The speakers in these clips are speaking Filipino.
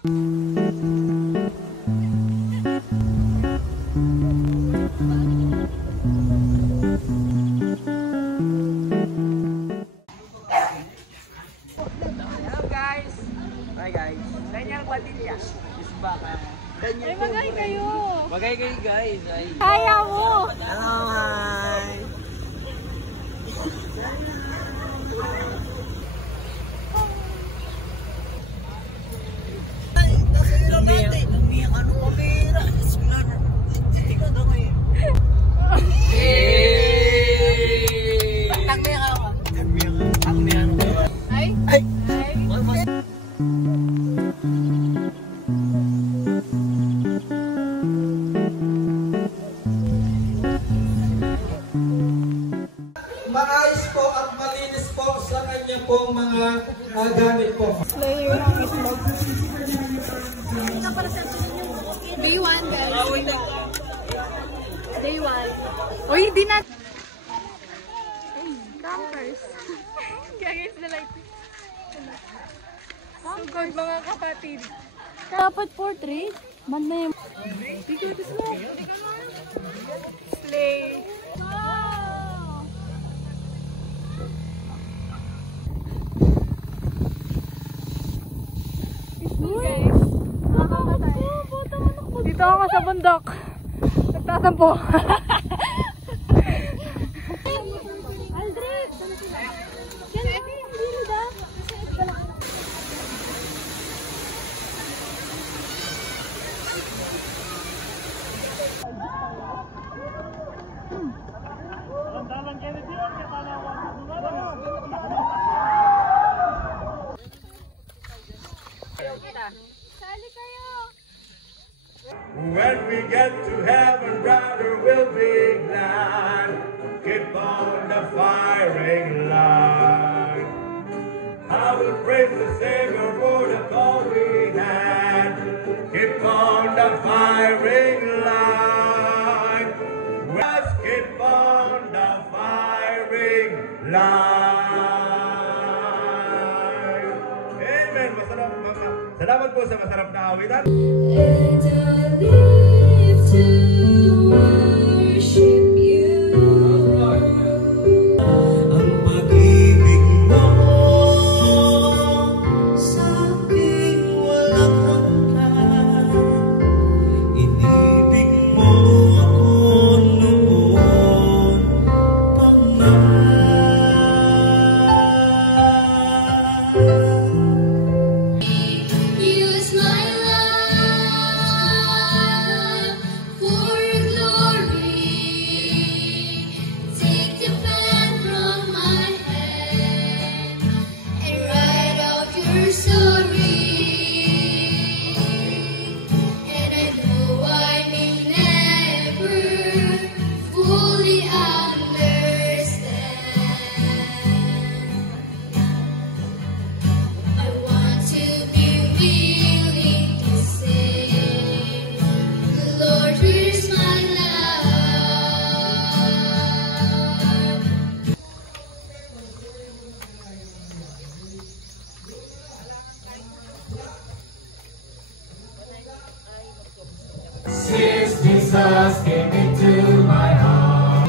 Ay, magay kayo. Magay kayo guys. Ay. Kaya mo. Hello, hi. Maayos po at malinis po sa kanya pong mga gamit po. Layer ng itlog. Day 1 guys. Day 1. Uy, di na. Ay, campers. Kaya guys, na like. So good mga kapatid. Dapat portrait. Man na yung. Tigil ko sila. Slay. Wow! Guys, dito ako sa bundok. Nagtatampo. Aldred! Yan o, hindi nila. When we get to heaven, brother, we'll be glad. Keep on the firing line. I will praise the Savior for the call we had. Keep on the firing line. Let's keep on the firing line. Amen. Salamat po sa masarap na awitan. Since Jesus came into my heart,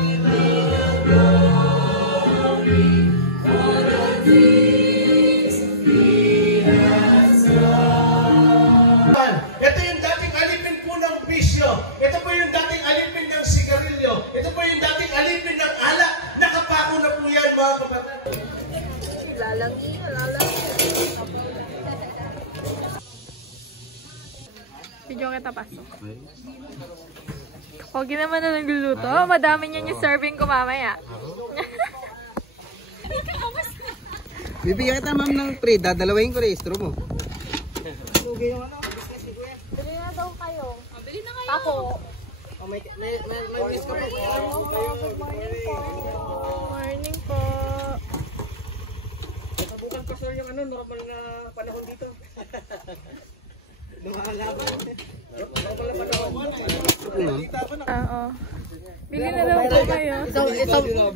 glory for the things He has done. Ito yung dating alipin po ng bisyo. Ito po yung dating alipin ng sigarilyo. Ito po yung dating alipin ng alak. Nakapako na po yan mga kapatid. Lalangi. Video kita pasok. Okay naman na nagluluto. Madami niyan yung serving ko mamaya. Bibigyan kita ma'am ng pre, dadalawahin ko rehistro mo. Bili na daw kayo. Bili na kayo. Ako. May kiss ko po. Good morning po. Morning po. Bukan pa sir yung normal na panahon dito. Oo. Bili na daw po kayo.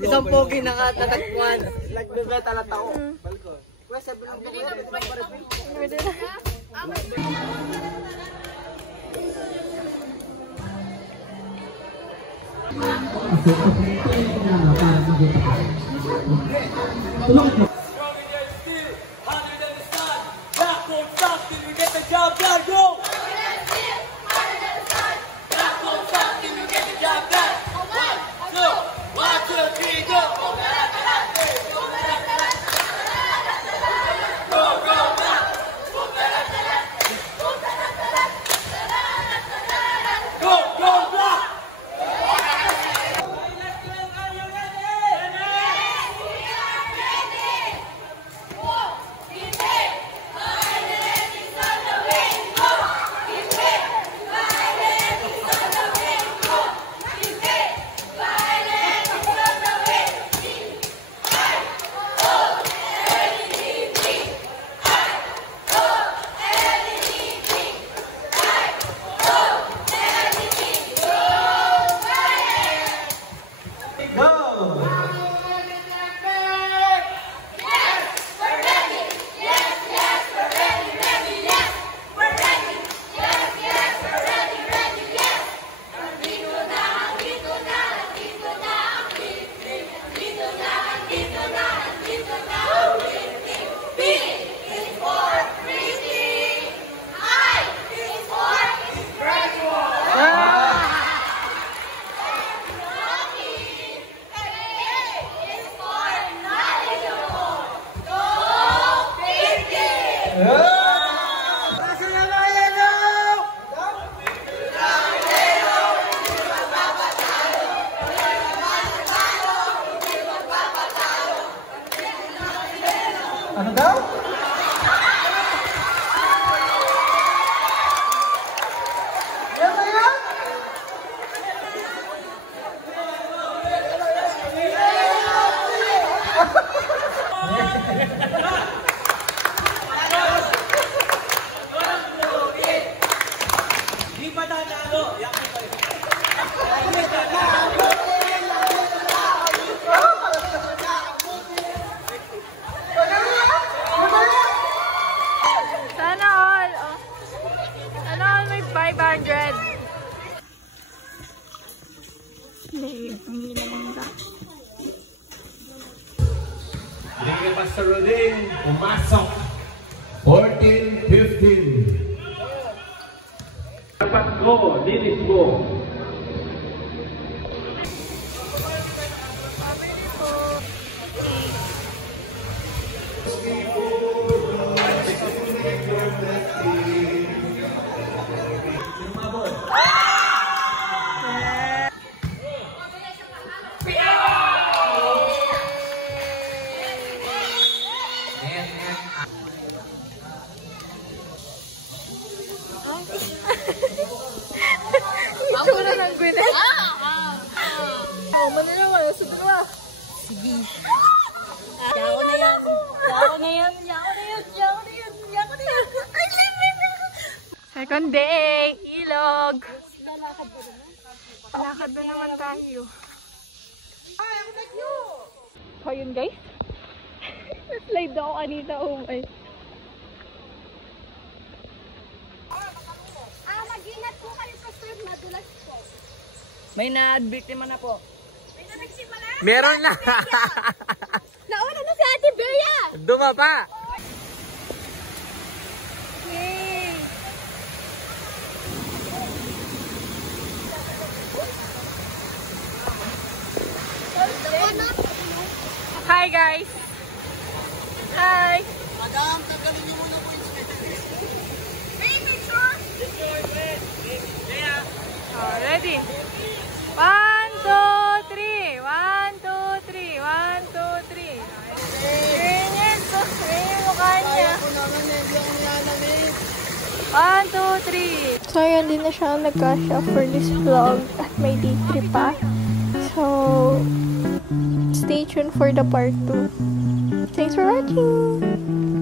Isang pogi nakatatagpuan. Like bebeta lang ako. Bili na. Ano daw? Yan ba yan? Di pa nanalo. Sana all. Oh. Sana all may 500. Babe, ang ginamangga. Sige, Pastor Rodin, pumasok. 14-15. Dapat ko, linis ko. Itsura ng Gwyneth. Oh, manila sa dalawa. Sige. Yaw na yan. Yaw na yan. Yaw na yan. Yaw na yan. Yaw na yan. Ay, second day, ilog. Lakad na naman tayo. Ay, ang nagyo. So, yun guys. Slide ako kanina. Oh my. Mag-ingat po kayo sa surf, madulas po. May na-biktima na po. May nagsimula? Meron na! Nauna na si Ate Bea! Dumapa! Yay! Hi guys! Hi! Madam, tanggalin niyo muna po yung Oh, ready? 1, 2, 3. 1, 2, 3. 1, 2, 3. Ganyan. Ganyan mukha niya. 1, 2, 3. So, ayan din na siya nagkasya for this vlog. At may day 3 pa. So, stay tuned for the part 2. Thanks for watching!